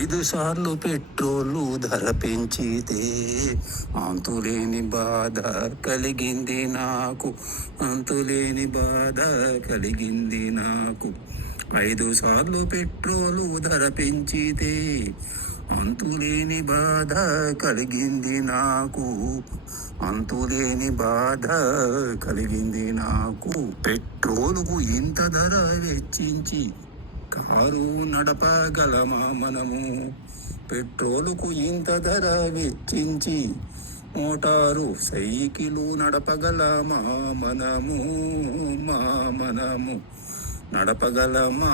5 సార్లు పెట్రోలు ధర పెంచితే అంతులేని బాధ కలిగింది నాకు. అంతులేని బాధ కలిగింది నాకు. 5 సార్లు పెట్రోలు ధర పెంచితే అంతులేని బాధ కలిగింది నాకు. అంతులేని బాధ కలిగింది నాకు. పెట్రోలుకు ఇంత ధర వెచ్చించి కారు నడపగలమా మనము? పెట్రోలుకు ఇంత ధర వెచ్చించి మోటారు సైకిలు నడపగలమా మనము? మనము నడపగలమా?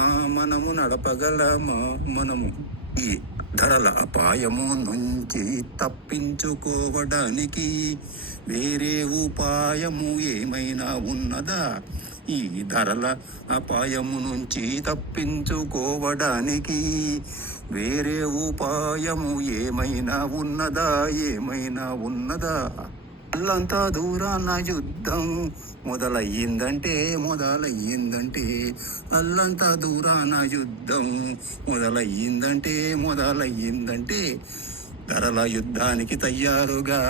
మనము ఈ ధరల అపాయము నుంచి తప్పించుకోవడానికి వేరే ఉపాయము ఏమైనా ఉన్నదా? ఈ ధరల అపాయము నుంచి తప్పించుకోవడానికి వేరే ఉపాయము ఏమైనా ఉన్నదా? అల్లంతా దూరాన యుద్ధం మొదలయ్యిందంటే అల్లంతా దూరాన యుద్ధం మొదలయ్యిందంటే ధరల యుద్ధానికి తయారుగా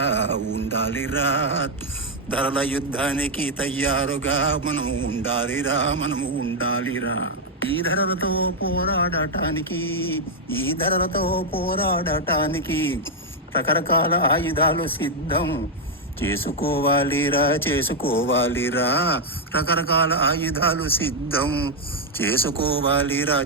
ఉండాలిరా. ధరల యుద్ధానికి తయారుగా మనము ఉండాలిరా. ఈ ధరలతో పోరాడటానికి రకరకాల ఆయుధాలు సిద్ధం చేసుకోవాలిరా. రకరకాల ఆయుధాలు సిద్ధం చేసుకోవాలిరా.